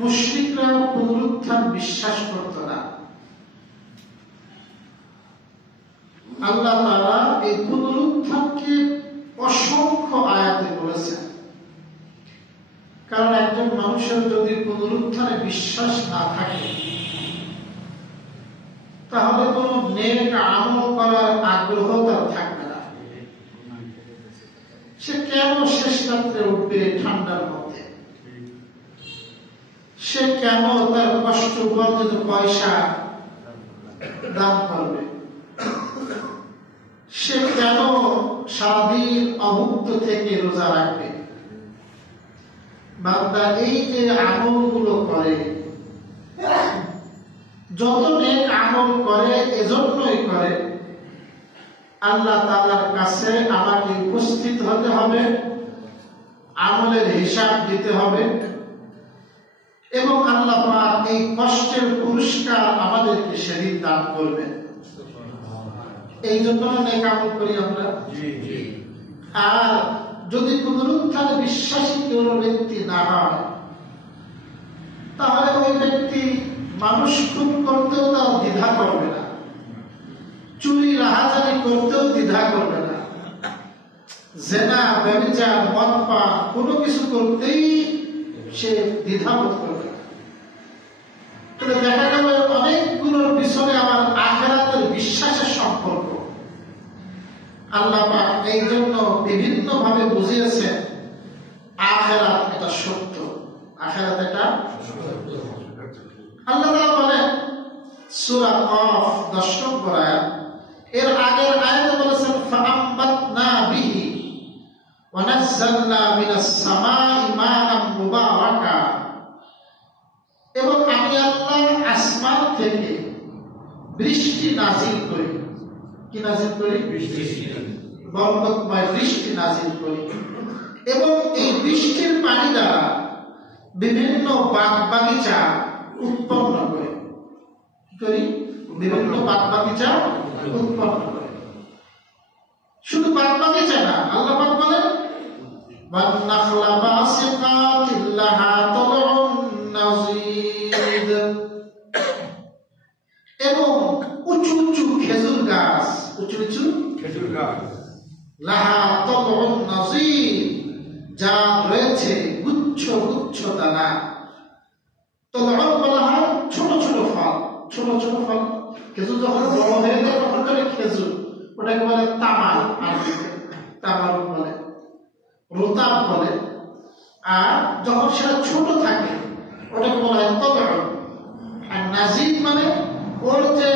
মুশরিকরা পুনরুত্থান বিশ্বাস করত না। আল্লাহ তাআলা এই পুনরুত্থানকে অসংখ্য আয়াতে বলেছেন। কারণ একজন মানুষের যদি পুনরুত্থানে বিশ্বাস না থাকে, তাহলে কোন নেক আমল করার আগ্রহ তার থাকবে না। সে কেন শেষ রাত্রে উঠবে ঠান্ডার মধ্যে? সে কেন তার কষ্ট উপার্জিত পয়সা দান করবে? সে কেন সারাদিন অভুক্ত থেকে রোজা রাখবে? বান্দা এই যে আমলগুলো করে, যত নেক আমল করে এজন্যই করে আল্লাহ তাআলার কাছে আমাকে উপস্থিত হতে হবে, আমলের হিসাব দিতে হবে, এবং আল্লাহ পাক এই কষ্টের পুরস্কার আমাদেরকে সেদিন দান করবেন। এই জন্য নেক আমল করি আমরা। আর যদি পুনরুত্থানে বিশ্বাসী কোন ব্যক্তি না হয়, তাহলে ওই ব্যক্তি মানুষ খুন করতেও তার দ্বিধা করবে না, চুরি রাহাজানি করতেও দ্বিধা করবে না, জেনা ব্যভিচার মদ পান কোনো কিছু করতেই সে দ্বিধাবোধ করবে না। তবে দেখা গেল অনেকগুলোর পিছনে আমার আখিরাতের বিশ্বাসের সম্পর্ক। আল্লাহ পাক এই জন্য বিভিন্ন ভাবে বুঝিয়েছেন আখিরাত এটা সত্য, আখিরাত এটা সত্য। আল্লাহ তাআলা বলেন সূরা কফ 10 নম্বর আয়াত, এর আগের আয়াতে বলেছেন ফাআমবাতনা বিহি ওয়া নাযালনা মিনাস সামাই মাআন মুবারাকা, এবং আমি আল্লাহ আসমান থেকে বৃষ্টি নাজিল করি। কি নাজিল করি? বরকতময় বৃষ্টি নাজিল করি, এবং এই বৃষ্টির পানি দ্বারা বিভিন্ন বাগ বাগিচা উৎপন্ন করে। কি করি? বিভিন্ন বাগ বাগিচা উৎপন্ন করে। শুধু বাগ বাগিচা না, আল্লাহ পাক বলেন ওয়ান নাখলা বাসিকাতিল লাহা তালউন নাযীদ, এবং উঁচু উঁচু খেজুর গাছ, উঁচু উঁচু খেজুর গাছ, লাহা তালউন নাযীদ, যা রয়েছে গুচ্ছ গুচ্ছ দানা। তালউন বলা হয় ছোট ছোট ফল, ছোট ছোট ফল। খেজুর যখন বড় হয়ে যায় তখন করে খেজুর, ওটাকে বলে তামার, আরবিতে তামার বলে, রোতাব বলে। আর যখন সেটা ছোট থাকে ওটাকে বলা হয় তালউন। আর নাজিদ মানে ওর যে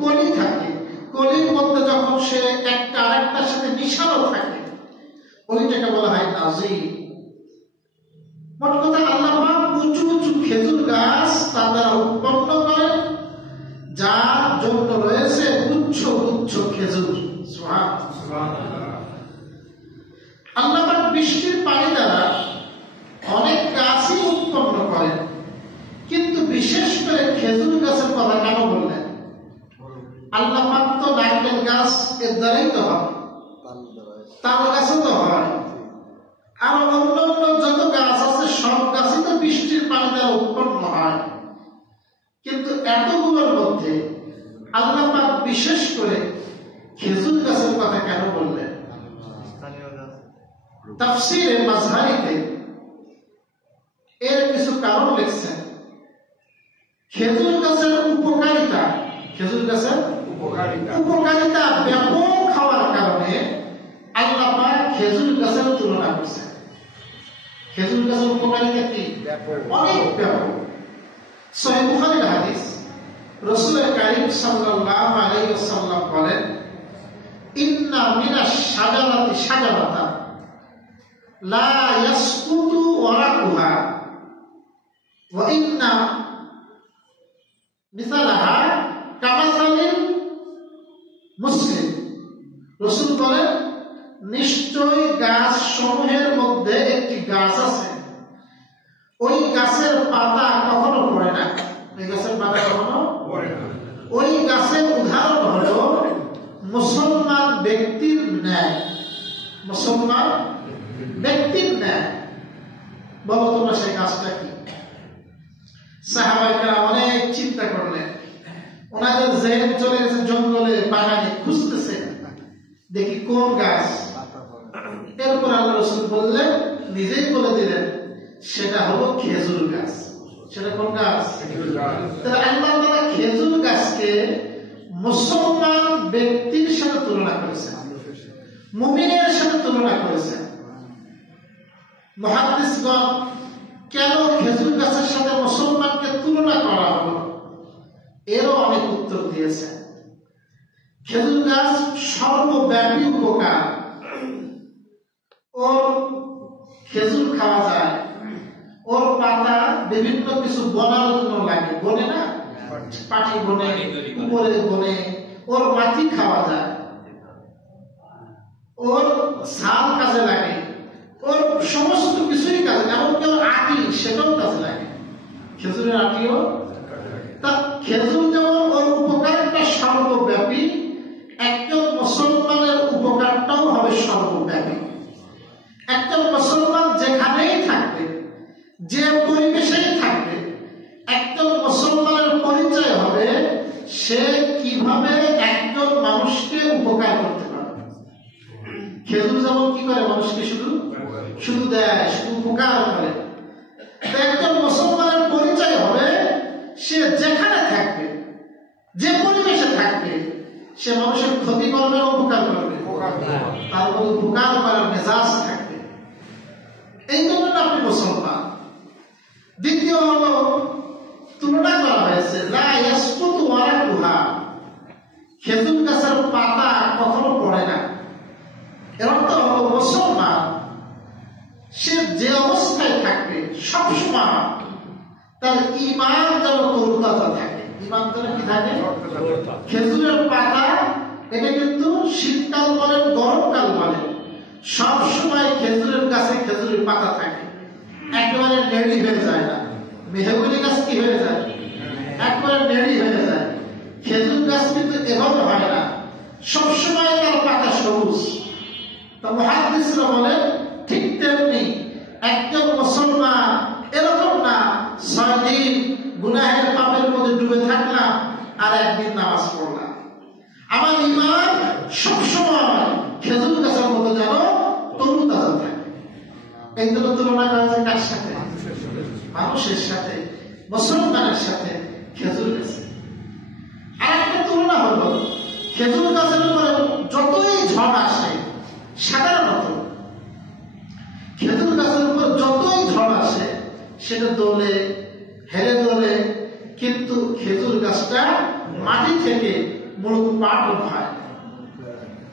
কলি থাকে, কলির মধ্যে যখন সে একটা আরেকটার সাথে মিশানো থাকে, ওইটাকে বলা হয় নাজিদ। মোট কথা আল্লাহ পাক উঁচু উঁচু খেজুর গাছ তার দ্বারা উৎপন্ন করেন, যার জন্য রয়েছে গুচ্ছ গুচ্ছ খেজুর। সুবহানাল্লাহ। আল্লাহ পাক বৃষ্টির পানি দ্বারা অনেক গাছই উৎপন্ন করেন, কিন্তু বিশেষ করে খেজুর গাছের কথা কেন বললেন? আল্লাহ পাক তো নারকেল গাছ এর দ্বারাই তো হয়, তাল গাছও তো হয়, আর অন্যান্য যত গাছ আছে সব গাছই তো বৃষ্টির পানি দ্বারা উৎপন্ন হয়। কিন্তু এতগুলোর মধ্যে আল্লাহ পাক বিশেষ করে খেজুর গাছের কথা কেন বললেন? তাফসীরে মাযহারিতে এর কিছু কারণ লিখছেন। খেজুর গাছের উপকারিতা, খেজুর গাছের উপকারিতা ব্যাপক হওয়ার কারণে আল্লাহ পাক খেজুর গাছের তুলনা করছেন। খেজুর গাছের উপকারিতা কি? অনেক ব্যাপক। সহিহ বুখারীর হাদিস, রাসূল কারীম সাল্লাল্লাহু আলাইহি ওয়াসাল্লাম বলেন ইন্না মিনাশ শাজারাতি শাজারাতান লা ইয়াসকুতু ওয়ারাকুহা ওয়া ইন্না মিসালাহা কামাসালিল মুসলিম। রাসূল বলেন নিশ্চয় গাছ সমূহের মধ্যে একটি গাছ আছে, ওই গাছের পাতা কখনো পড়ে না, ওই গাছের পাতা কখনো পড়ে না। ওই গাছের উদাহরণ হলো মুসলমান ব্যক্তির ন্যায়, মুসলমান ব্যক্তির ন্যায়। বলো তোমরা সেই গাছটা কি? সাহাবারা অনেক চিন্তা করলেন, ওনাদের জেহেন চলে গেছে জঙ্গলে, বাগানে খুঁজতেছে দেখি কোন গাছ। এরপর আল্লাহ রাসূল বললেন, নিজেই বলে দিলেন, সেটা হলো খেজুর গাছ। সেটা কোন গাছ? তাহলে আল্লাহ তাআলা খেজুর গাছকে মুসলমান ব্যক্তির সাথে তুলনা করেছেন, মুমিনের সাথে তুলনা করেছেন। মুহাদ্দিসগণ কেন খেজুর গাছের সাথে মুসলমানকে তুলনা করা হলো, এরও অনেক উত্তর দিয়েছেন। খেজুর গাছ সর্বব্যাপী উপকার, ওর খেজুর খাওয়া যায়, ওর পাতা বিভিন্ন কিছু বনার জন্য লাগে, বনে না, পাটি বনে, উপরে বনে, ওর মাটি খাওয়া যায়, ওর ছাল কাজে লাগে, ওর সমস্ত কিছুই কাজে, এমনকি ওর আটি সেটাও কাজে লাগে, খেজুরের আটিও। তা খেজুর যেমন ওর উপকারটা সর্বব্যাপী, একজন মুসলমানের উপকারটাও হবে সর্বব্যাপী। একজন মুসলমান যেখানেই থাকবে, যে পরিবেশেই থাকবে, একজন মুসলমানের পরিচয় হবে সে কিভাবে একজন মানুষকে উপকার করতে পারবে। খেজুর যেমন কি করে, মানুষকে শুধু দেয়, শুধু উপকার করে। একজন মুসলমানের পরিচয় হবে সে যেখানে থাকবে, যে পরিবেশে থাকবে, সে মানুষের ক্ষতি করবে না, উপকার করবে, তার মধ্যে উপকার করার মেজাজ থাকবে। এই জন্য আপনি মুসলমান। দ্বিতীয় হলো তুলনা করা হয়েছে, লা ইয়াসকুতু ওয়ারাকুহা, খেজুর গাছের পাতা কখনো পড়ে না। এর অর্থ হলো মুসলমান সে যে অবস্থায় থাকবে সবসময় তার ঈমান যেন তরতাজা থাকে। ঈমান যেন কি থাকে? খেজুরের পাতা, এটা কিন্তু শীতকাল বলেন, গরমকাল বলেন, সবসময় খেজুরের গাছে খেজুরের পাতা থাকে, একেবারে নেড়ি হয়ে যায় না। মেহগনি গাছ কি হয়ে যায়? একবারে নেড়ি হয়ে যায়। খেজুর গাছ কিন্তু এভাবে হয় না, সবসময় তার পাতা সবুজ। তা মুহাদ্দিসরা বলেন ঠিক তেমনি একজন মুসলমান এরকম না 6 দিন গুনাহের পাপের মধ্যে ডুবে থাকলাম আর একদিন নামাজ পড়লাম। আমার ঈমান সবসময় খেজুর গাছের মতো যেন তরুতাজা থাকে। এই জন্য তুলনা করা যায় কার সাথে? মানুষের সাথে, মুসলমানের সাথে খেজুর গাছ। আর একটা তুলনা হলো, খেজুর গাছের উপরে যতই ঝড় আসে, সাধারণত খেজুর গাছের উপর যতই ঝড় আসে সেটা দোলে, হেরে দোলে, কিন্তু খেজুর গাছটা মাটি থেকে মূলত পাটন হয়।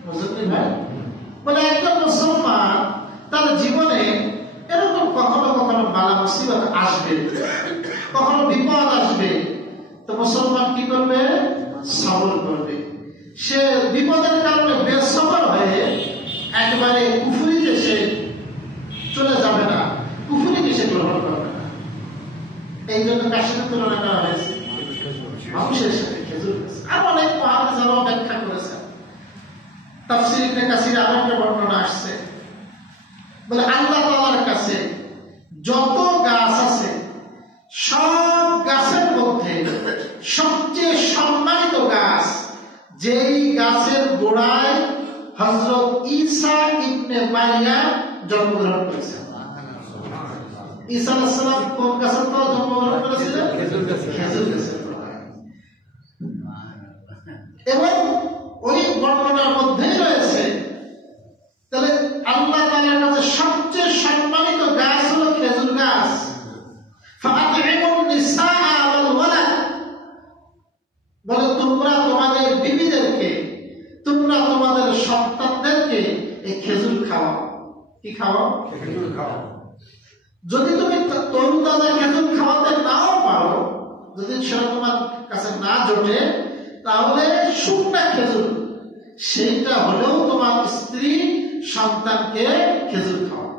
বুঝলেন ভাই? বলে একজন মুসলমান তার জীবনে এরকম কখনো কখনো বালা মুসিবত আসবে, কখনো বিপদ আসবে, তো মুসলমান কি করবে? সবর করবে। সে বিপদের কারণে বেসবর হয়ে একবারে কুফরিতে সে চলে যাবে না, কুফরিকে সে গ্রহণ করবে না। এই জন্য কার সাথে তুলনা করা হয়েছে? মানুষের সাথে খেজুর গাছ। আর অনেক মুহাদ্দিসরা ব্যাখ্যা করেছেন। তাফসীর ইবনে কাসির আরো একটা বর্ণনা আসছে, বলে আল্লাহ তাআলার কাছে যত গাছ আছে সব গাছের মধ্যে সবচেয়ে সম্মানিত গাছ যেই গাছের গোড়ায় হযরত ঈসা ইবনে মারইয়াম জন্মগ্রহণ করেছেন। ঈসা আলাইহিস সালাম কোন গাছের তলায় জন্মগ্রহণ করেছিলেন? খেজুর গাছের তলায়। এবং ওই বর্ণনার মধ্যেই রয়েছে, তাহলে আল্লাহ তাআলার কাছে সবচেয়ে সম্মানিত গাছ হলো খেজুর গাছ। ফাআতিমুন নিসাআ ওয়াল ওয়ালাদ, বলে তোমরা তোমাদের বিবিদেরকে, তোমরা তোমাদের সন্তানদেরকে এই খেজুর খাওয়াও। কি খাওয়াও? খেজুর খাওয়াও। যদি তুমি তরুতাজা খেজুর খাওয়াতে নাও পারো, যদি সেটা তোমার কাছে না জোটে, তাহলে শুকনা খেজুর, সেইটা হলেও তোমার স্ত্রী সন্তানকে খেজুর খাওয়া।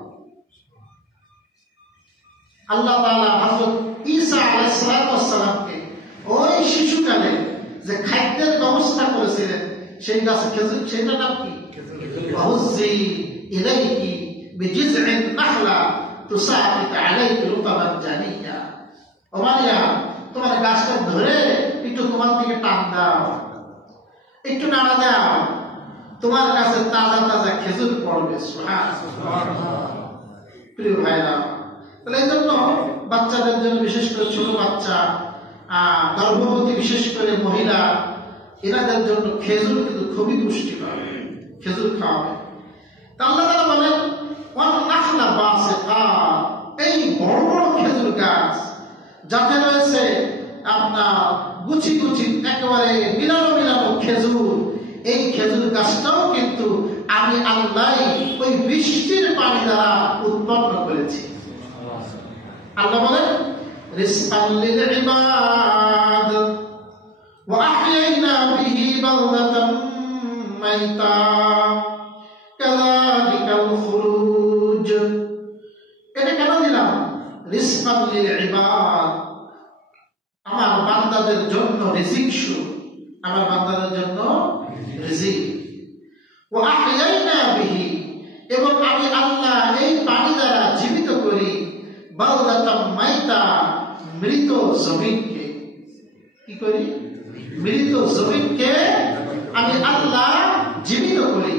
আল্লাহ তাআলা হযরত ঈসা আলাইহিস সালামকে ওই শিশুকালে যে খাদ্যের ব্যবস্থা করেছিলেন, সেই গাছে খেজুর, সেটার নাম কি? ওয়াহুজ্জি ইলাইকি বিজিযইন নাখলা তুসাকিত আলাইকি রুতাবান জানিয়া। ও মারিয়াম, গাছটা ধরে একটু তোমার দিকে টান দাও, একটু নাড়া দাও, তোমার কাছে তাজা তাজা খেজুর পড়বে। প্রিয় ভাইরা, তাহলে এই জন্য বাচ্চাদের জন্য, বিশেষ করে ছোট বাচ্চা, গর্ভবতী, বিশেষ করে মহিলা, এনাদের জন্য খেজুর কিন্তু খুবই পুষ্টিকর, খেজুর খাওয়াবে। আল্লাহ তাআলা বলেন এই বড় বড় খেজুর গাছ যাতে রয়েছে আপনার গুছি গুছি একেবারে মিলানো মিলানো খেজুর, এই খেজুর গাছটাও কিন্তু আমি আল্লাহ ওই বৃষ্টির পানি দ্বারা উৎপন্ন করেছি। আল্লাহ বলেন রিজকান লিল ইবাদ ওয়া আহইনা বিহি বালদাতাম মাইতা কাযালিকাল খুরুজ। এটা কেন দিলাম? রিজকান লিল ইবাদ, আমার বান্দাদের জন্য রিজিক শুরু, আমার বান্দাদের জন্য রিজিক। ওয়া আহইনা বিহি, এবং আমি আল্লাহ এই পানি দ্বারা জীবিত করি বালদাতাম মাইতা, মৃত জমিনকে। কি করি? মৃত জমিনকে আমি আল্লাহ জীবিত করি।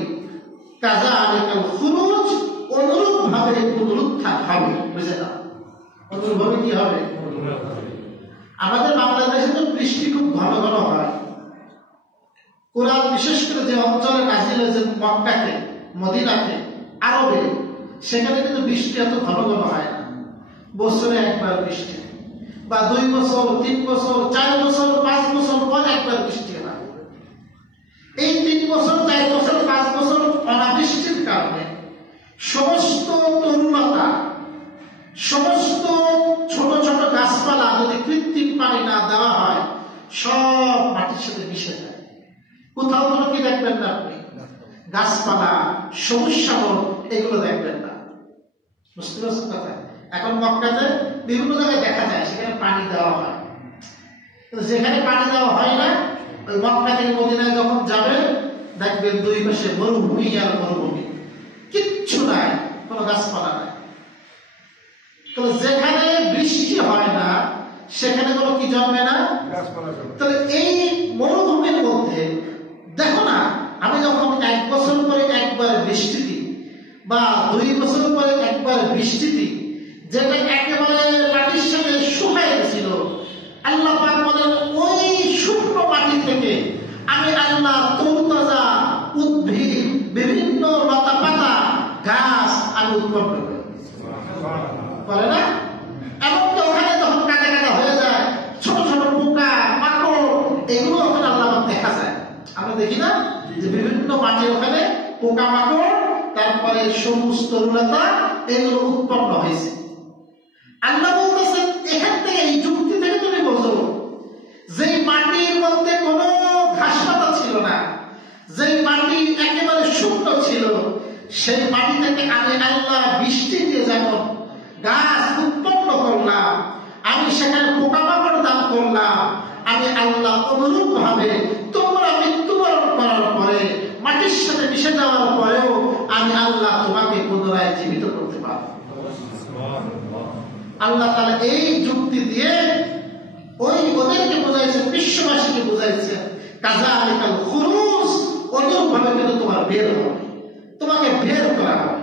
কাযালিকাল খুরুজ, অনুরূপ ভাবে পুনরুত্থান হবে। বুঝে না? অনুরূপ ভাবে কি হবে? আমাদের বাংলাদেশে তো বৃষ্টি খুব ঘন ঘন হয়। কোরআন বিশেষ করে যে অঞ্চলে নাজিল হয়েছে, মক্কাতে, মদিনাতে, আরবে, সেখানে কিন্তু বৃষ্টি এত ঘন ঘন হয় না। বছরে একবার বৃষ্টি, বা 2 বছর, 3 বছর, 4 বছর, 5 বছর পর একবার বৃষ্টি হয়। এই 3 বছর, 4 বছর, 5 বছর অনাবৃষ্টির কারণে সমস্ত তরুণতা, সমস্ত ছোট ছোট গাছপালা যদি কৃত্রিম পানি না দেওয়া হয়, সব মাটির সাথে মিশে যায়। কোথাও কোনো কি দেখবেন না আপনি? গাছপালা, সবুজ শ্যামল, এগুলো দেখবেন না। বুঝতে পারছেন কথা? এখন মক্কাতে বিভিন্ন জায়গায় দেখা যায় সেখানে পানি দেওয়া হয়, কিন্তু যেখানে পানি দেওয়া হয় না, ওই মক্কা থেকে মদিনায় যখন যাবেন দেখবেন 2 পাশে মরুভূমি আর মরুভূমি, কিচ্ছু নাই, কোনো গাছপালা নাই। তো যেখানে বৃষ্টি হয় না সেখানে কোনো কি জন্মে না? তাহলে এই মরুভূমির মধ্যে দেখো না, আমি যখন 1 বছর পরে একবার বৃষ্টি দিই, বা 2 বছর পরে একবার বৃষ্টি দিই, যেটা একেবারে মাটির সাথে শুকায় গেছিল, আল্লাহ পাক বলেন ওই শুকনো মাটি থেকে আমি আল্লাহ তরতাজা উদ্ভিদ, বিভিন্ন লতা পাতা, গাছ আমি উৎপন্ন করি। বলে না? এমনকি ওখানে যখন কাটা কাটা হয়ে যায়, ছোট ছোট পোকা মাকড়, এগুলো ওখানে আল্লাহ দেখা যায়। আমরা দেখি না যে বিভিন্ন মাটির ওখানে পোকা মাকড়, তারপরে সবুজ তরুলতা, এগুলো উৎপন্ন হয়েছে। আল্লাহ বলতেছেন এখান থেকে, এই যুক্তি থেকে তুমি বোঝো, যে মাটির মধ্যে কোনো ঘাস পাতা ছিল না, যে মাটি একেবারে শুকনো ছিল, সেই মাটি থেকে আমি আল্লাহ বৃষ্টি দিয়ে যেমন গাছ উৎপন্ন করলাম, আমি সেখানে পোকামাকড় দান করলাম, আমি আল্লাহ অনুরূপ ভাবে তোমরা মৃত্যুবরণ করার পরে, মাটির সাথে মিশে যাওয়ার পরেও আমি আল্লাহ তোমাকে পুনরায় জীবিত করতে পারব। আল্লাহ তাআলা এই যুক্তি দিয়ে ওই ওদেরকে বোঝাইছেন, বিশ্ববাসীকে বোঝাইছেন, কাযালিকাল খুরুজ, অনুরূপ ভাবে কিন্তু তোমার বের হবে, তোমাকে বের করা হবে।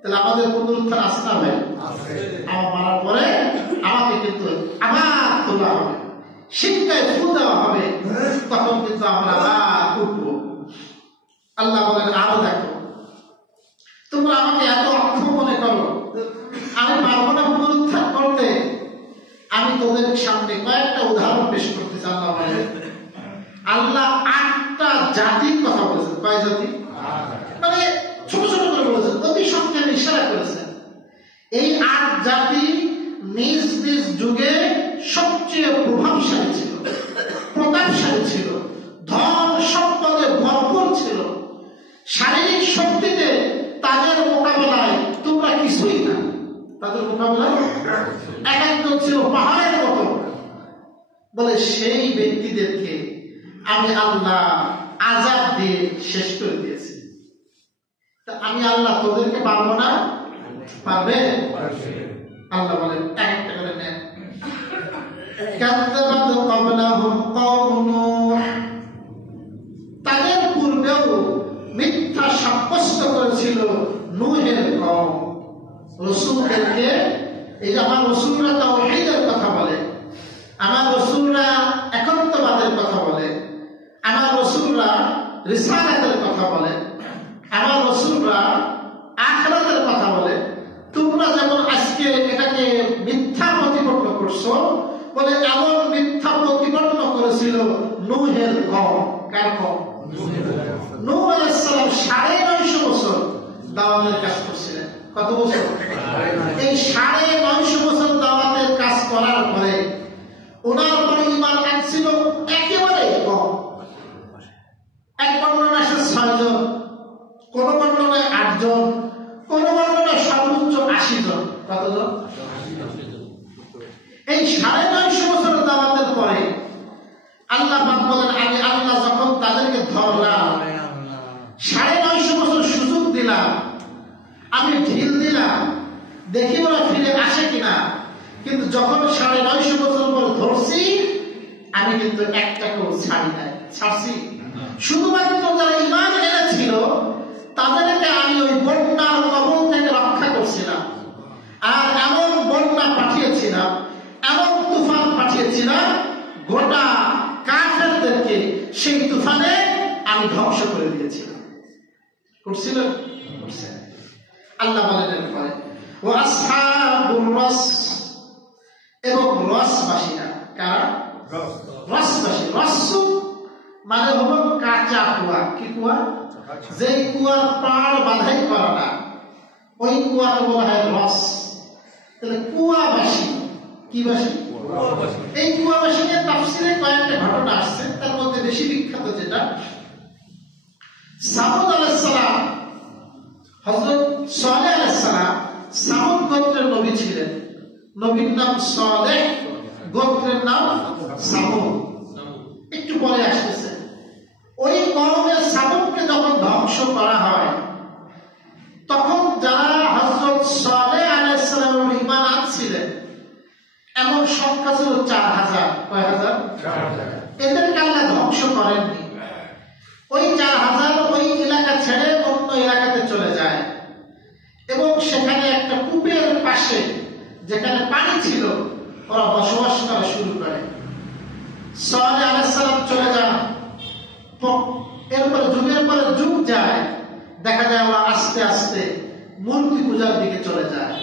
তাহলে আমাদের পুনরুত্থান আসতে হবে, আমার মারার পরে আমাকে কিন্তু আবার তোলা হবে, শিক্ষায় ফু দেওয়া হবে, তখন কিন্তু আমরা আবার উঠব। আল্লাহ বলেন আরো দেখো, তোমরা আমাকে এত অক্ষম মনে করো, আমি পারবো না পুনরুত্থান করতে। আমি তোদের সামনে কয়েকটা উদাহরণ পেশ করতে চাই। আল্লাহ বলেন, আল্লাহ 8টা জাতির কথা বলেছেন। কয় জাতি? মানে ছোট ছোট করে বলেছেন, অতি সংখ্যায় ইশারা করেছেন। এই 8 জাতি নিজ নিজ যুগে সবচেয়ে প্রভাবশালী ছিল, প্রতাপশালী ছিল, ধন সম্পদে ভরপুর ছিল, শারীরিক শক্তিতে তাদের মোকাবেলায় তোমরা কিছুই না। তাদের মোকাবেলায় এক একজন ছিল পাহাড়ের মতো। বলে সেই ব্যক্তিদেরকে আমি আল্লাহ আযাব দিয়ে শেষ করে দিয়েছি। তা আমি আল্লাহ তোদেরকে পারবো না? পারবে? আল্লাহ বলেন এক একটা করে নেন। কাযযাবাত ক্বাবলাহুম কওম নূহ, তাদের পূর্বেও মিথ্যা সাব্যস্ত করেছিল নূহের কওম। রাসূলদেরকে, এই যে আমার রাসূলরা তাওহীদের কথা বলে, আমার রাসূলরা একত্ববাদের কথা বলে, আমার রাসূলরা রিসালাতের কথা বলে, আমার রাসূলরা আখিরাতের কথা বলে, তোমরা যেমন আজকে এটাকে মিথ্যা প্রতিপন্ন করছো, বলে এমন মিথ্যা প্রতিপন্ন করেছিল নূহের কওম। কার কওম? নূহ আলাইহিস সালাম 950 বছর দাওয়াতের কাজ করছিলেন। কত বছর? এই 950 বছর দাওয়াতের কাজ করার পরে ওনার পরে ঈমান আনছিল একেবারে কম। এক বর্ণনা আছে 6 জন, কোন বর্ণনায় 8 জন, কোন বর্ণনায় সর্বোচ্চ 80 জন। কতজন? এই 950 বছর দাওয়াতের পরে আল্লাহ পাক বলেন, আমি আল্লাহ যখন তাদেরকে ধরলাম, 950 বছর সুযোগ দিলাম, আমি ঢিল দিলাম, দেখি ওরা ফিরে আসে কিনা। কিন্তু যখন 950 বছর পর ধরছি, আমি কিন্তু একটাকেও ছাড়ি নাই। ছাড়ছি শুধুমাত্র যারা ঈমান এনেছিল তাদেরকে আমি ওই বন্যার কবল থেকে রক্ষা করছিলাম, আর এমন বন্যা পাঠিয়েছিলাম, এমন তুফান পাঠিয়েছিলাম, গোটা কাফেরদেরকে সেই তুফানে আমি ধ্বংস করে দিয়েছিলাম। করছিলেন? আল্লাহ বলেন এরপরে, ও আসহাবুর রস, এবং রসবাসীরা। কারা? রসবাসী। রস মানে হলো কাঁচা কুয়া। কি কুয়া? যেই কুয়ার পাড় বাঁধাই করা না, ওই কুয়াকে বলা হয় রস। তাহলে কুয়াবাসী। কি বাসী? এই কুয়াবাসী নিয়ে তাফসীরে কয়েকটা ঘটনা আসছে, তার মধ্যে বেশি বিখ্যাত যেটা, সামুদ আলাইহিস সালাম, হযরত সালেহ আলাইহিস সালাম সামুদ গোত্রের নবী ছিলেন। নবীর নাম সালেহ, গোত্রের নাম সামুদ। একটু পরে আসতেছে। ওই কওমের সামুদকে যখন ধ্বংস করা হয়, তখন যারা হযরত সালেহ আলাইহিস সালামের ঈমান আনছিলেন, এমন সংখ্যা ছিল 4000। কয় হাজার? 4000। এদেরকে আল্লাহ ধ্বংস করেননি। ওই 4000 ওই এলাকা ছেড়ে অন্য এলাকাতে চলে যায়, এবং সেখানে একটা কূপের পাশে যেখানে পানি ছিল ওরা বসবাস করা শুরু করে। সালেহ আলাইহিস সালাম চলে যান, এরপরে যুগের পরে যুগ যায়, দেখা যায় ওরা আস্তে আস্তে মূর্তি পূজার দিকে চলে যায়।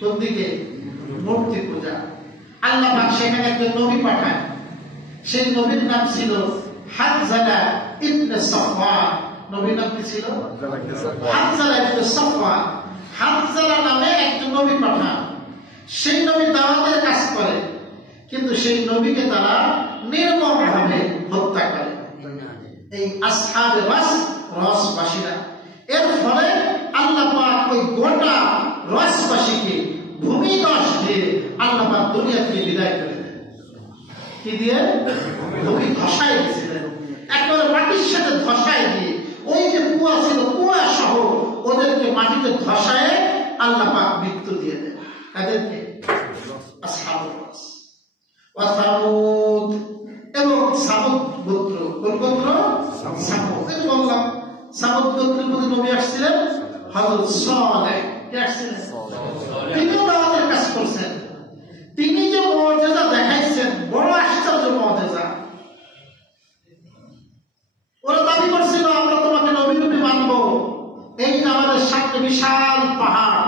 কোন দিকে? মূর্তি পূজা। আল্লাহ পাক সেখানে একজন নবী পাঠায়। সেই নবীর নাম ছিল হানজালা ইবনে সাফওয়ান। নবীর নাম কি ছিল? হানজালা ইবনে সাফওয়ান। হানজালা নামে একজন নবী পাঠান। সেই নবী দাওয়াতের কাজ করে, কিন্তু সেই নবীকে তারা নির্মমভাবে হত্যা করে, এই আসহাবে রস, রসবাসীরা। এর ফলে আল্লাহ পাক ওই গোটা রসবাসীকে ভূমিধস দিয়ে আল্লাহ পাক দুনিয়া থেকে বিদায় করে দেন। কি দিয়ে? ভূমি ধসায় দিয়েছিলেন, একেবারে মাটির সাথে ধসায় দিয়ে। ওই যে কুয়া ছিল, কুয়া সহ ওদেরকে মাটিতে ধসায় আল্লাহ পাক মৃত্যু দিয়ে দেন। তাদেরকে আসহাবুর রস। ওয়া সামুদ, এবং সামুদ গোত্র। কোন গোত্র? সামুদ। এই বললাম সামুদ গোত্রের মধ্যে নবী আসছিলেন হযরত সালেহ। কে আসছিলেন? তিনি দাওয়াতের কাজ করছেন। তিনি যে মুজিজা দেখাইছেন, বড় আশ্চর্য মুজিজা। ওরা দাবি করছিল আমরা তোমাকে নবী রূপে মানব। এই যে আমাদের সামনে বিশাল পাহাড়,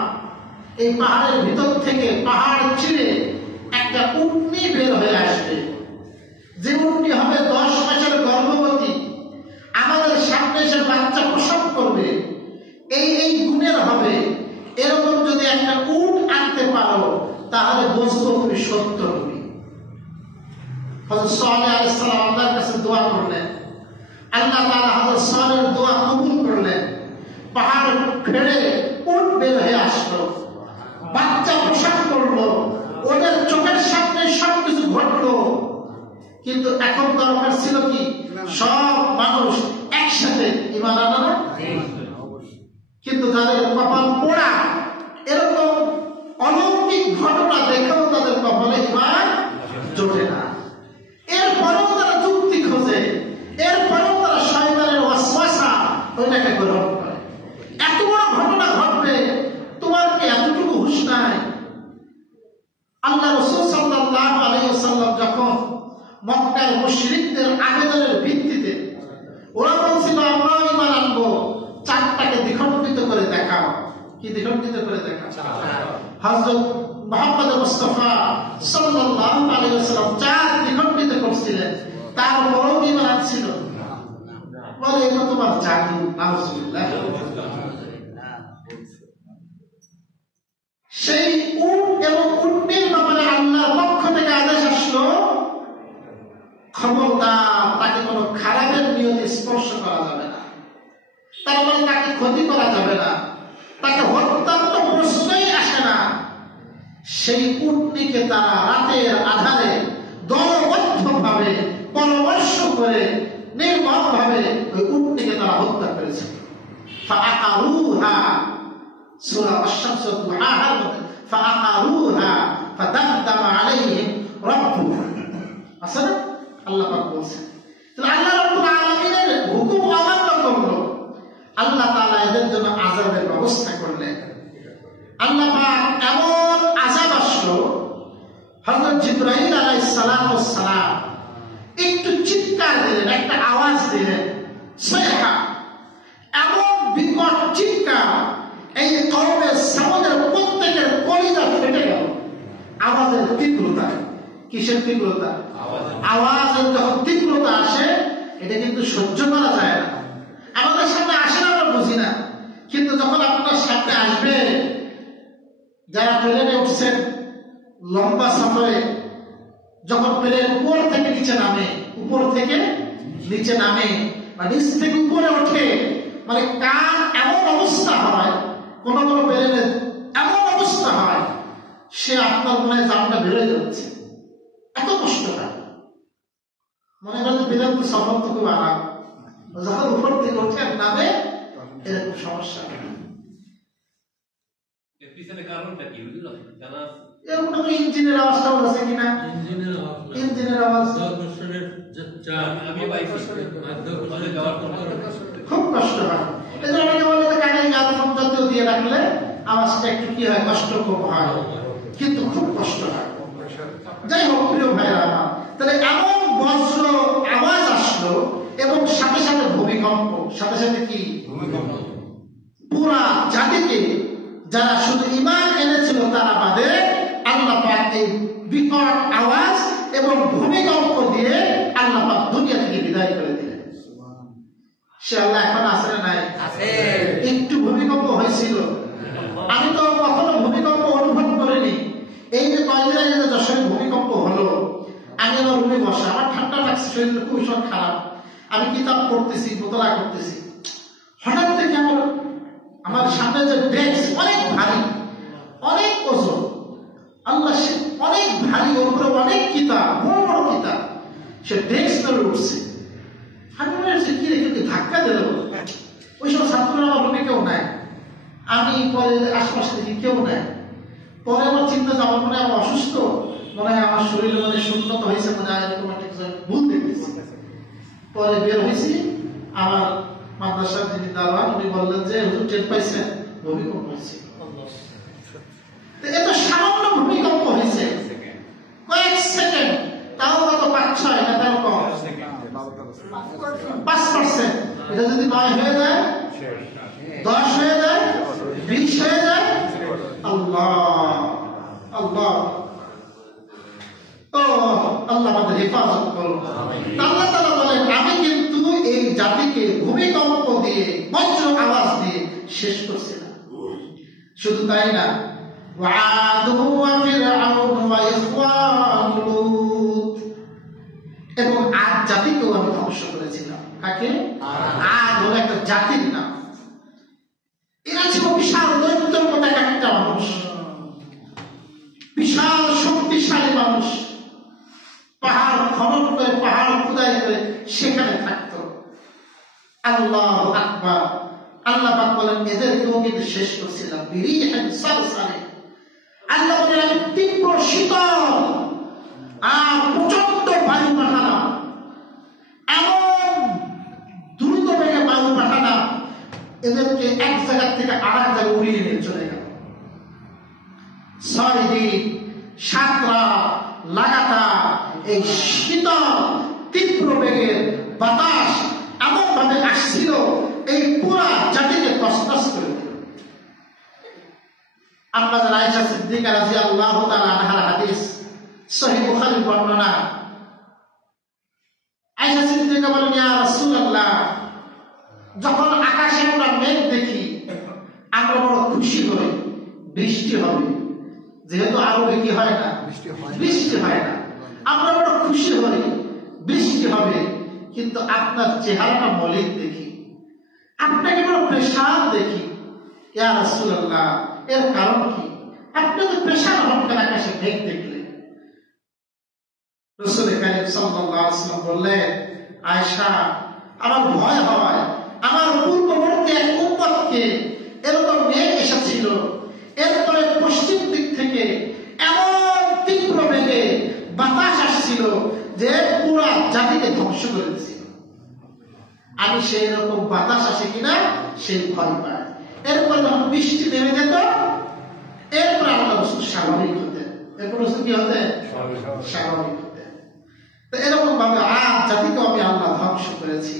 এই পাহাড়ের ভিতর থেকে পাহাড় ছিঁড়ে একটা উটনি বের হয়ে আসবে, যে উটনি হবে 10 মাসের গর্ভবতী, আমাদের সামনে এসে বাচ্চা প্রসব করবে, এই গুণের হবে। এরকম যদি একটা উট আনতে পারো তাহলে বুঝবো তুমি সত্য নবী। হযরত সালেহ আলাইহিস সালাম আল্লাহর কাছে দোয়া করলেন, আল্লাহ তাআলা হযরত সালেহের দোয়া কবুল করলেন। পাহাড় ফেড়ে উট বের হয়ে আসলো, বাচ্চা প্রসব করলো, ওদের চোখের সামনে সবকিছু ঘটলো। কিন্তু এখন দরকার ছিল কি? সব মানুষ একসাথে ঈমান আনা না? কিন্তু তাদের কপাল পোড়া। এরকম অলৌকিক ঘটনা দেখেও তাদের কপালে ঈমান জোটে না। এর মক্কার মুশরিকদের আবেদনের ভিত্তিতে ওরা বলছিল আমরা ঈমান আনবো, চারটাকে দ্বিখণ্ডিত করে দেখাও। কি দ্বিখণ্ডিত করে দেখাও? হযরত মুহাম্মদ মুস্তাফা সাল্লাল্লাহু আলাইহি ওয়াসাল্লাম চার দ্বিখণ্ডিত করছিলেন, তারপরেও ঈমান আনছিল। বলে এটা তোমার জাদু, নাউজুবিল্লাহ। সেই উট এবং উটনির ব্যাপারে আল্লাহর পক্ষ থেকে আদেশ আসলো, খবরদার তাকে কোনো খারাপের নিয়তে স্পর্শ করা যাবে না, তার মানে তাকে ক্ষতি করা যাবে না, তাকে হত্যার তো প্রশ্নই আসে না। সেই উটনিকে তারা রাতের আধারে দলবদ্ধভাবে পরামর্শ করে নির্মমভাবে ওই উটনিকে তারা হত্যা করেছে। ফাআকারুহা, সূরা আশ-শামস দুহার মধ্যে ফাআকারুহা ফাদামদামা আলাইহিম রাব্বুহুম। আসলে আল্লাহ পাক বলছেন, তাহলে আল্লাহ রাব্বুল আলামিনের হুকুম অমান্য করলো, আল্লাহ তাআলা এদের জন্য আযাবের ব্যবস্থা করলেন। আল্লাহ পাক এমন আযাব আসলো, হযরত জিবরাইল আলাইহিস সালাম একটু চিৎকার দিলেন, একটা আওয়াজ দিলেন, সাইহা, এমন বিকট চিৎকার, এই কওমে সামুদের প্রত্যেকের কলিজা ফেটে গেল আওয়াজের তীব্রতা। কিসের তীব্রতা? আওয়াজের যখন তীব্রতা আসে এটা কিন্তু সহ্য করা যায় না। আমাদের সামনে আসে না, আমরা বুঝি না, কিন্তু যখন আপনার সামনে আসবে, যারা প্লেনে উঠছেন লম্বা সফরে, যখন প্লেন উপর থেকে নিচে নামে, উপর থেকে নিচে নামে বা নিচ থেকে উপরে ওঠে, মানে কান এমন অবস্থা হয়, কোন কোন প্লেনের এমন অবস্থা হয়, সে আপনার মনে হয় জানটা বেরোয় যাচ্ছে, এত কষ্ট হয়। মনে করেন প্লেন তো সফর তো খুব আরাম, যখন উপর থেকে ওঠে নামে এরকম সমস্যা। এরকম ইঞ্জিনের আওয়াজটাও আছে কিনা? ইঞ্জিনের আওয়াজ খুব কষ্ট হয়। এজন্য অনেকে বলে যে কানে গান জাতীয় দিয়ে রাখলে আওয়াজটা একটু কি হয়, কষ্ট কম হয়, কিন্তু খুব কষ্ট হয়। যাই হোক প্রিয় ভাইরা আমার, তাহলে এমন বজ্র আওয়াজ আসলো এবং সাথে সাথে ভূমিকম্প, সাথে সাথে কি ভূমিকম্প, পুরা জাতিকে যারা শুধু ঈমান এনেছিল তারা বাদে আল্লাহ পাক এই বিকট আওয়াজ এবং ভূমিকম্প দিয়ে আল্লাহ পাক দুনিয়া থেকে বিদায় করে দিলেন। সে আল্লাহ এখন আছে না নাই? আছে। একটু ভূমিকম্প হয়েছিল, আমি তো কখনো ভূমিকম্প অনুভব করিনি। এই যে কয়েকদিন আগে যে যশোরে ভূমিকম্প হলো, আমি আমার রুমে বসা, আমার ঠান্ডা লাগছে, শরীর খুব ভীষণ খারাপ, আমি কিতাব পড়তেছি, দোতলা করতেছি, হঠাৎ থেকে আমার সামনে যে ডেস্ক অনেক ভারী, অনেক ওজন, আল্লাহ সে অনেক ভারী, ওপরে অনেক কিতাব, বড় বড় কিতাব, সে ডেস্ক ধরে উঠছে। আমি মনে হচ্ছে কি রেখে ধাক্কা দিল, ওই সব ছাত্ররা আমার রুমে কেউ নাই, আমি পরে আশপাশে দেখি কেউ নাই। পরে আমার চিন্তা যে আমার মনে হয় আমার অসুস্থ, মনে হয় আমার শরীরে মানে শূন্যতা হয়েছে, মনে হয় এরকম একটা কিছু ভুল দেখতেছি। পরে বের হয়েছি, আমার মাদ্রাসার যিনি দারোয়ান উনি বললেন যে হুজুর টের পাইছেন ভূমিকম্প হয়েছে। এত সামান্য ভূমিকম্প হয়েছে, কয়েক সেকেন্ড, তাও কত 5-6 না তাও কম, 5%। এটা যদি 9 হয়ে যায়, 10 হয়ে যায়, 20 হয়ে যায়, আল্লাহ আল্লাহ, ও আল্লাহ আমাদের হেফাজত করুন। আল্লাহ তাআলা বলেন, আমি কিন্তু এই জাতিকে ভূমিকম্প দিয়ে, বজ্র আওয়াজ দিয়ে শেষ করছি না। শুধু তাই না, এবং আদ জাতিকেও আমি ধ্বংস করেছিলাম। কাকে? আদ হলো একটা জাতির নাম। এরা ছিল বিশাল দৈত্যের মতো একটা মানুষ, বিশাল শক্তিশালী মানুষ, পাহাড় খনন করে, পাহাড় খোদাই করে সেখানে থাকতো। আল্লাহু আকবার। আল্লাহ পাক বলেন এদেরকেও কিন্তু শেষ করছিলাম। বিরিহান সালসালে, আল্লাহ বলেন আমি তীব্র শীতল আর প্রচন্ড বায়ু পাঠালাম, এমন দ্রুত বেগে বায়ু পাঠালাম, এদেরকে এক জায়গা থেকে আরেক জায়গায় উড়িয়ে নিয়ে চলে গেল। 6 দিন 7 রাত লাগাতার এই শীতল তীব্র বেগের বাতাস এমন ভাবে আসছিল এই পুরা জাতিকে তছনছ করে দিল। আম্মা আয়েশা সিদ্দিকা রাদিয়াল্লাহু তাআলা আনহার হাদিস, সহিহ বুখারীর বর্ণনা। আয়েশা সিদ্দিকা বলেন, ইয়া রাসূলুল্লাহ, যখন আকাশে আমরা মেঘ দেখি আমরা বড় খুশি হই, বৃষ্টি হবে। যেহেতু আরবে কি হয় না, বৃষ্টি হয় না, আমরা বড় খুশি হই, বৃষ্টি হবে। কিন্তু আপনার চেহারাটা মলিন দেখি, আপনাকে বড় পেশাব দেখি। ইয়া রাসূলুল্লাহ, এর কারণ কি? আপনি তো পেশাব হন কেন আকাশে মেঘ দেখলে? রাসূল কারীম সাল্লাল্লাহু আলাইহি ওয়াসাল্লাম বললেন, আয়েশা, আমার ভয় হয় আমার পূর্ববর্তী এক উম্মতকে এরকম মেঘ এসেছিল, এরপরে পশ্চিম দিক থেকে এমন তীব্র বেগে বাতাস আসছিল যে পুরা জাতিকে ধ্বংস করে দিয়েছিল। আমি সেই রকম বাতাস আসে কিনা সেই ভয় পাই। এরপরে যখন বৃষ্টি নেমে যেত, এরপরে আল্লাহ রাসূল স্বাভাবিক হতেন। এরপর রাসূল কি হতেন? স্বাভাবিক হতেন। তো এরকম ভাবে আদ জাতিকে আমি আল্লাহ ধ্বংস করেছি।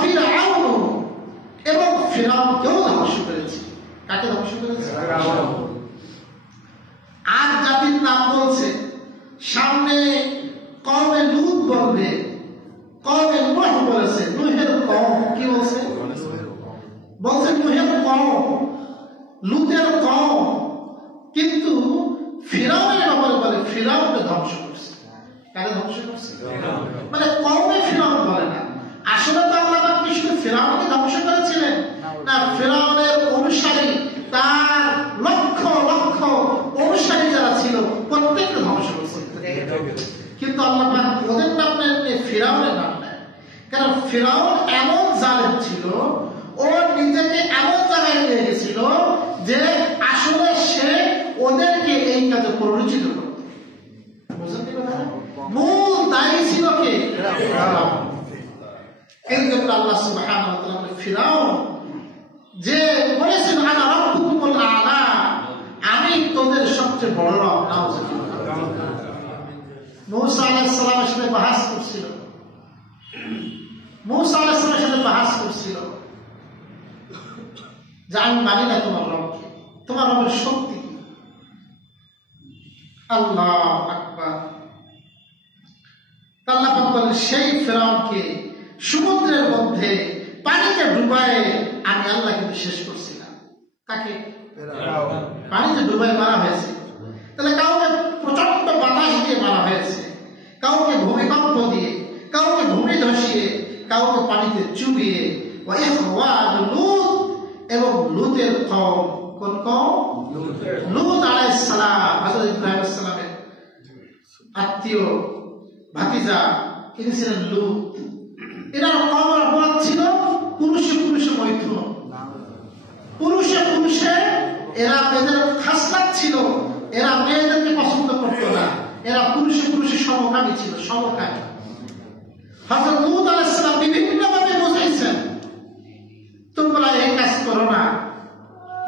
ফিরআউন, এবং ফিরআউনকেও ধ্বংস করেছি। কাকে ধ্বংস করেছি? আদ জাতির নাম বলছে, সামনে কওমে লূত বলবে, কওমে নূহ বলেছে, নূহের কওম কি বলছে? বলছে নূহের কওম, লূতের কওম। কিন্তু ফিরআউনের ব্যাপারে বলে ফিরআউনকে ধ্বংস করছে। কারে ধ্বংস করছে? মানে কওমে ফিরআউন বলে না। আসলে তো আল্লাহ পাক কি শুধু ফিরআউনকে ধ্বংস করেছিলেন? না, ফিরআউনের অনুসারী, তার লক্ষ লক্ষ অনুসারী যারা ছিল প্রত্যেককে ধ্বংস করছিলেন। কিন্তু আল্লাহ পাক ওদের নাম নেন, ফিরআউনের নাম নেন। কারণ ফিরআউন এমন জালেম ছিল, ও নিজেকে এমন জায়গায় নিয়ে গেছিল যে আসলে সে ওদেরকে এই কাজে পরিচিত করত। বুঝলেন কি কথা? মূল দায়ী ছিল কে? ফিরআউন। এই জন্য আল্লাহ সুবহানাহু ওয়া তাআলা ফিরআউন যে বলেছেন, আনা রাব্বুকুমুল আ'লা, আমি তোদের সবচেয়ে বড় রব। মূসা আলাইহিস সালামের সাথে বাহাস করছিল, মূসা আলাইহিস সালামের সাথে বাহাস করছিল যে আমি মানি না তোমার রবকে, তোমার রবের শক্তি কি? আল্লাহু আকবার। আল্লাহ পাক বলেন, সেই ফিরআউনকে সমুদ্রের মধ্যে পানিতে ডুবায়ে আমি আল্লাহ কিন্তু শেষ করছিলাম। কাকে? পানিতে ডুবায়ে মারা হয়েছে। তাহলে কাউকে প্রচন্ড বাতাস দিয়ে মারা হয়েছে, কাউকে ভূমিকম্প দিয়ে, কাউকে ভূমি ধসিয়ে, কাউকে পানিতে চুবিয়ে। এবং লূতের কওম, কোন কওম? লূত আলাইহিস সালাম, হযরত ইব্রাহিম আলাইহিস সালামের আত্মীয় ভাতিজা, তিনি ছিলেন লূত। এরা কওমের অপরাধ ছিল পুরুষে পুরুষে মৈথুন, পুরুষে পুরুষে এরা এদের খাসলাত ছিল, এরা মেয়েদেরকে পছন্দ করতো না, এরা পুরুষে পুরুষে সমকামী ছিল, সমকামী। হযরত লূত আলাইহিস সালাম বিভিন্নভাবে বুঝাইছেন, তোমরা এই কাজ করো না,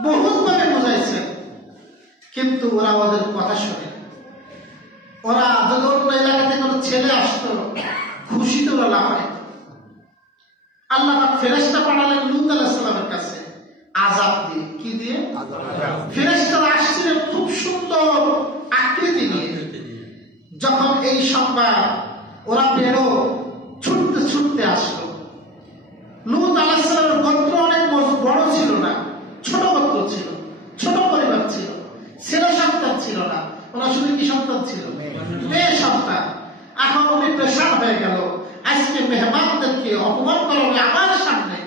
বহুত ভাবে বুঝাইছেন, কিন্তু ওরা ওদের কথা শোনে। ওরা যদি অন্য এলাকা থেকে কোনো ছেলে আসতো, খুশিতে ওরা লাফায়। আল্লাহ পাক ফেরেশতা পাঠালেন লূত আলাইহিস সালামের কাছে আযাব দিয়ে। কি দিয়ে? ফেরেশতারা আসছিলেন খুব সুন্দর আকৃতি নিয়ে। যখন এই সংবাদ ওরা পেল, ছুটতে ছুটতে আসলো। লূত আলাইহিস সালামের গোত্র অনেক বড় ছিল না, ছোট গোত্র ছিল, ছোট পরিবার ছিল, ছেলে সন্তান ছিল না, ওরা শুধু কি সন্তান ছিল? মেয়ে সন্তান। এখন উনি পেরেশান হয়ে গেল, আজকে মেহমানদেরকে অপমান করা হবে আমার সামনে।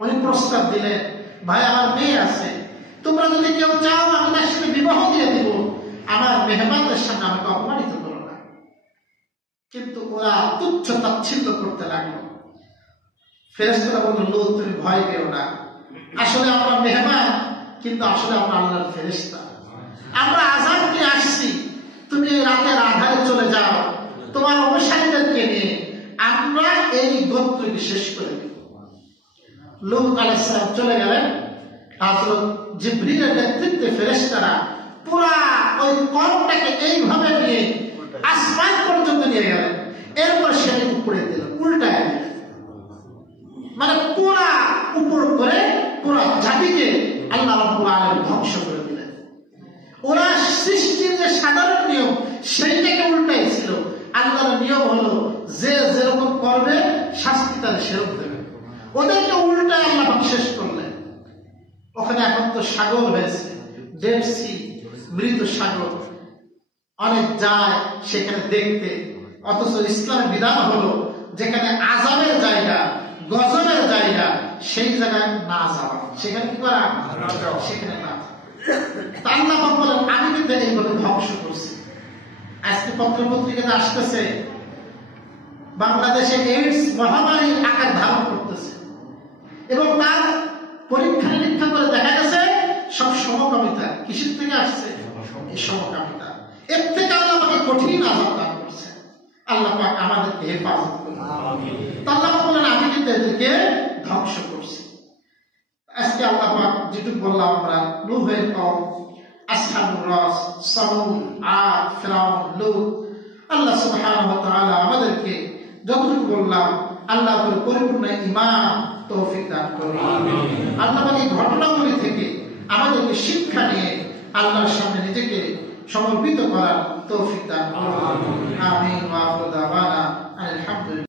উনি প্রস্তাব দিলেন, ভাই আমার মেয়ে আছে, তোমরা যদি কেউ চাও আমি তার সাথে বিবাহ দিয়ে দিব, আমার মেহমানদের সামনে আমাকে অপমানিত করো না। কিন্তু ওরা তুচ্ছ তাচ্ছিল্য করতে লাগলো। ফেরেশতারা বলল, লূত তুমি ভয় পেও না, আসলে আমরা মেহমান, কিন্তু আসলে আমরা আল্লাহর ফেরেশতা, আমরা আযাব নিয়ে আসছি, তুমি রাতের আধারে চলে যাও তোমার অনুসারীদেরকে নিয়ে, আমরা এই গোত্রকে শেষ করে দেব। লূত আলাইহিস সালাম চলে গেলেন। হযরত জিবরীলের নেতৃত্বে ফেরেশতারা পুরা ওই কওমটাকে এইভাবে নিয়ে আসমান পর্যন্ত সাধারণ নিয়ম সেইটাকে উল্টাইছিল। আল্লাহর নিয়ম হলো যে যেরকম করবে শাস্তি তার সেরকম দেবে। ওদেরকে উল্টায় আল্লাহ শেষ করলেন। ওখানে এখন তো সাগর হয়েছে, ডেড সি, মৃত সাগর, অনেক যায় সেখানে দেখতে। অথচ ইসলামের বিধান হলো যেখানে আযাবের জায়গা, গজবের জায়গা, সেই জায়গায় না যাওয়া, সেখানে কি করা, সেখানে না। আল্লাহ বলেন আমি কিন্তু এইভাবে ধ্বংস করছি। আজকে পত্র পত্রিকাতে আসতেছে বাংলাদেশে এইডস মহামারীর আকার ধারণ করতেছে, এবং তার পরীক্ষা নিরীক্ষা করে দেখা গেছে সব সমকামিতা। কিসের থেকে আসছে? এই সমকামিতা। এর থেকে আল্লাহ আমাকে কঠিন আযাব দান করছে। আল্লাহ পাক আমাদেরকে হেফাজত করুন। আল্লাহ বলেন আমি কিন্তু এদেরকে ধ্বংস করছি। আজকে আল্লাহ পাক যেটুকু বললাম আমরা, নূহের কওম, আসহাবুর রাস, সামূদ, আদ, ফিরআউন, লূত, আল্লাহ সুবহানাহু ওয়া তাআলা আমাদেরকে যতটুকু বললাম আল্লাহর উপর পরিপূর্ণ ঈমান তৌফিক দান করুন। আল্লাহ পাক এই ঘটনাগুলি থেকে আমাদেরকে শিক্ষা নিয়ে আল্লাহর সামনে নিজেকে সমর্পিত করার তৌফিক দান করুন। আমিন ওয়া আখিরু দাওয়ানা আলহামদুলিল্লাহ।